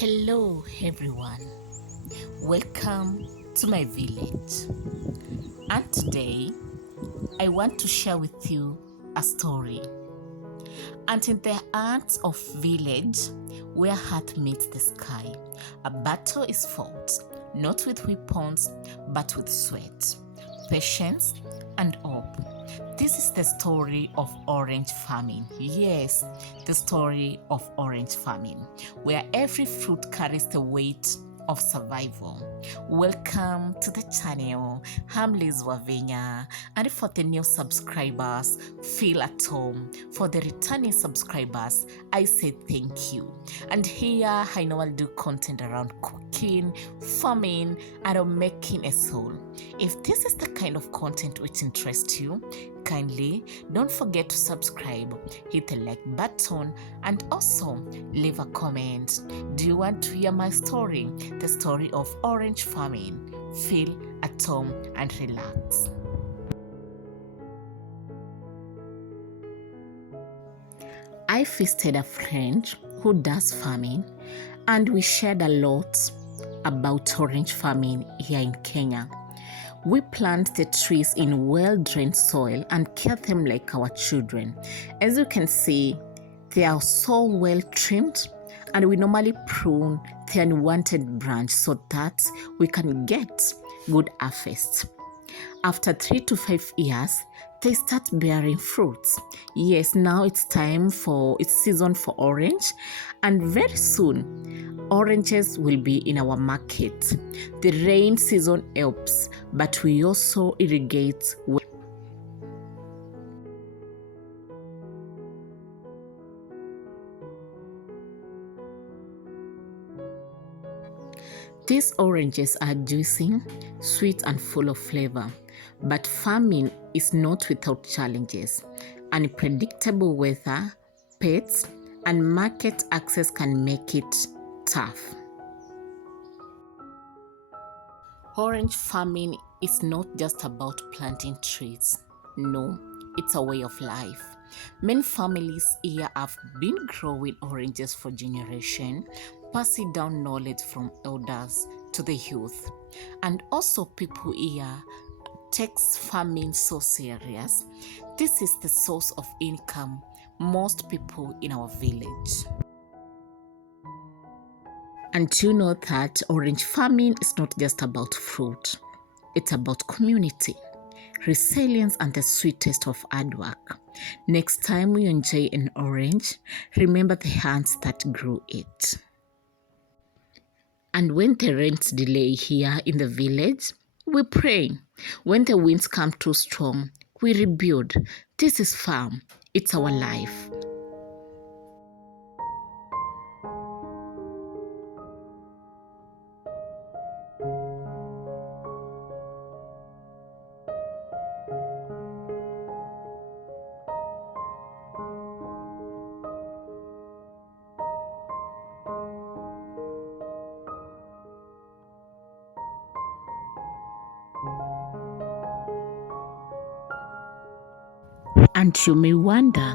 Hello, everyone. Welcome to my village. And today, I want to share with you a story. And in the heart of village, where heart meets the sky, a battle is fought, not with weapons, but with sweat, patience, and hope. This is the story of orange farming. Yes, the story of orange farming, where every fruit carries the weight of survival. Welcome to the channel. I'm Liz Wavenya, and for the new subscribers, feel at home. For the returning subscribers, I say thank you. And here I know I'll do content around cooking, farming, and making a soul. If this is the kind of content which interests you, kindly don't forget to subscribe, hit the like button, and also leave a comment. Do you want to hear my story, the story of orange farming? Feel at home and relax. I visited a friend who does farming, and we shared a lot about orange farming here in Kenya. We plant the trees in well-drained soil and care them like our children. As you can see, they are so well trimmed, and we normally prune the unwanted branch so that we can get good harvest. After 3 to 5 years, they start bearing fruits. Yes, now it's season for orange, and very soon oranges will be in our market. The rain season helps, but we also irrigate. These oranges are juicy, sweet, and full of flavor. But farming is not without challenges. Unpredictable weather, pests, and market access can make it tough. Orange farming is not just about planting trees. No, it's a way of life. Many families here have been growing oranges for generations, passing down knowledge from elders to the youth. And also people here takes farming so serious. This is the source of income most people in our village. And you know that orange farming is not just about fruit. It's about community, resilience, and the sweet taste of hard work. Next time you enjoy an orange, remember the hands that grew it. And when the rains delay here in the village, we pray. When the winds come too strong, we rebuild. This is farm. It's our life. And you may wonder,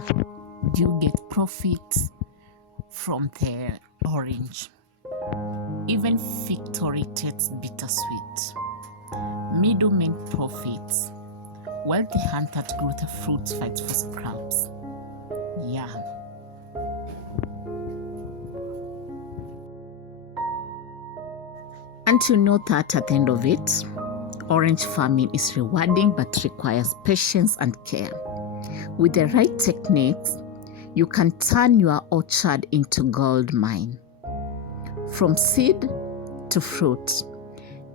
do you get profits from the orange? Even victory tastes bittersweet. Middlemen profits, while the hand that grew the fruits fights for scraps. Yeah. And you know that at the end of it, orange farming is rewarding but requires patience and care. With the right techniques, you can turn your orchard into gold mine. From seed to fruit,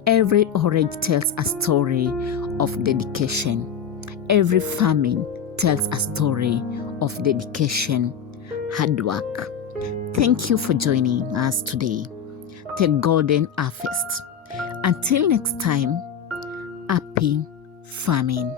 every orange tells a story of dedication. Every farming tells a story of dedication, hard work. Thank you for joining us today. The Golden Harvest. Until next time, happy farming.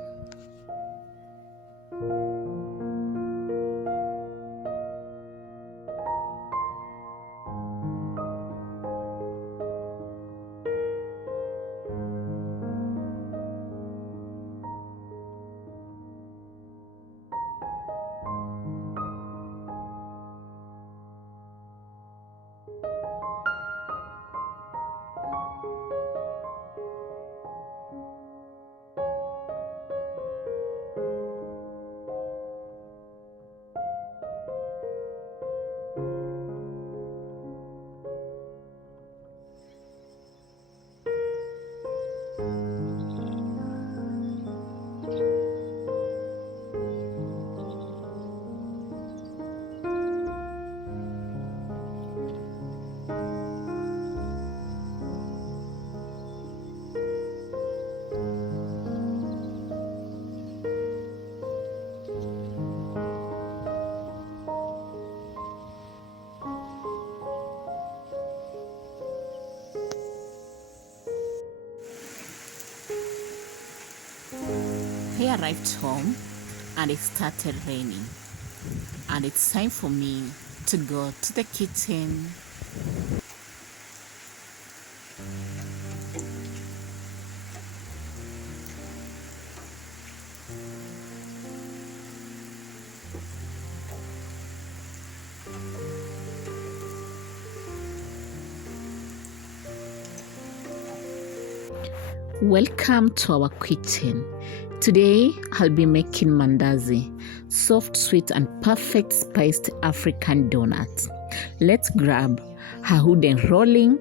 I arrived home and it started raining, and it's time for me to go to the kitchen. Welcome to our kitchen. Today I'll be making mandazi, soft, sweet, and perfect spiced African donut. Let's grab a wooden rolling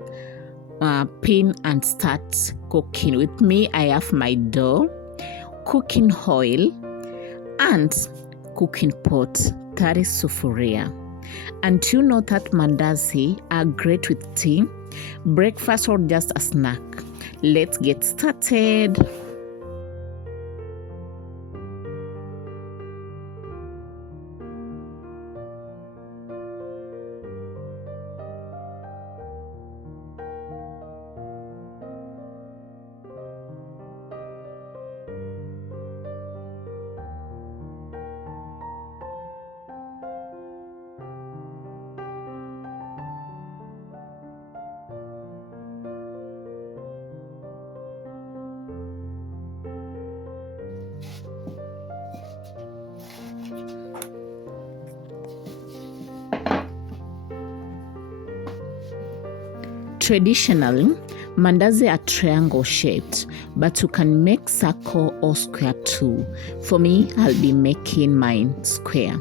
pin and start cooking. With me, I have my dough, cooking oil, and cooking pot, that is sufuria. And you know that mandazi are great with tea, breakfast, or just a snack. Let's get started. Traditionally, mandazi are triangle shaped, but you can make circle or square too. For me, I'll be making mine square.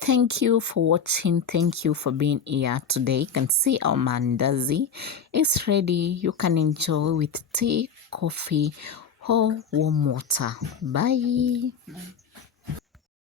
Thank you for watching. Thank you for being here today. You can see our mandazi is ready. You can enjoy with tea, coffee, or warm water. Bye.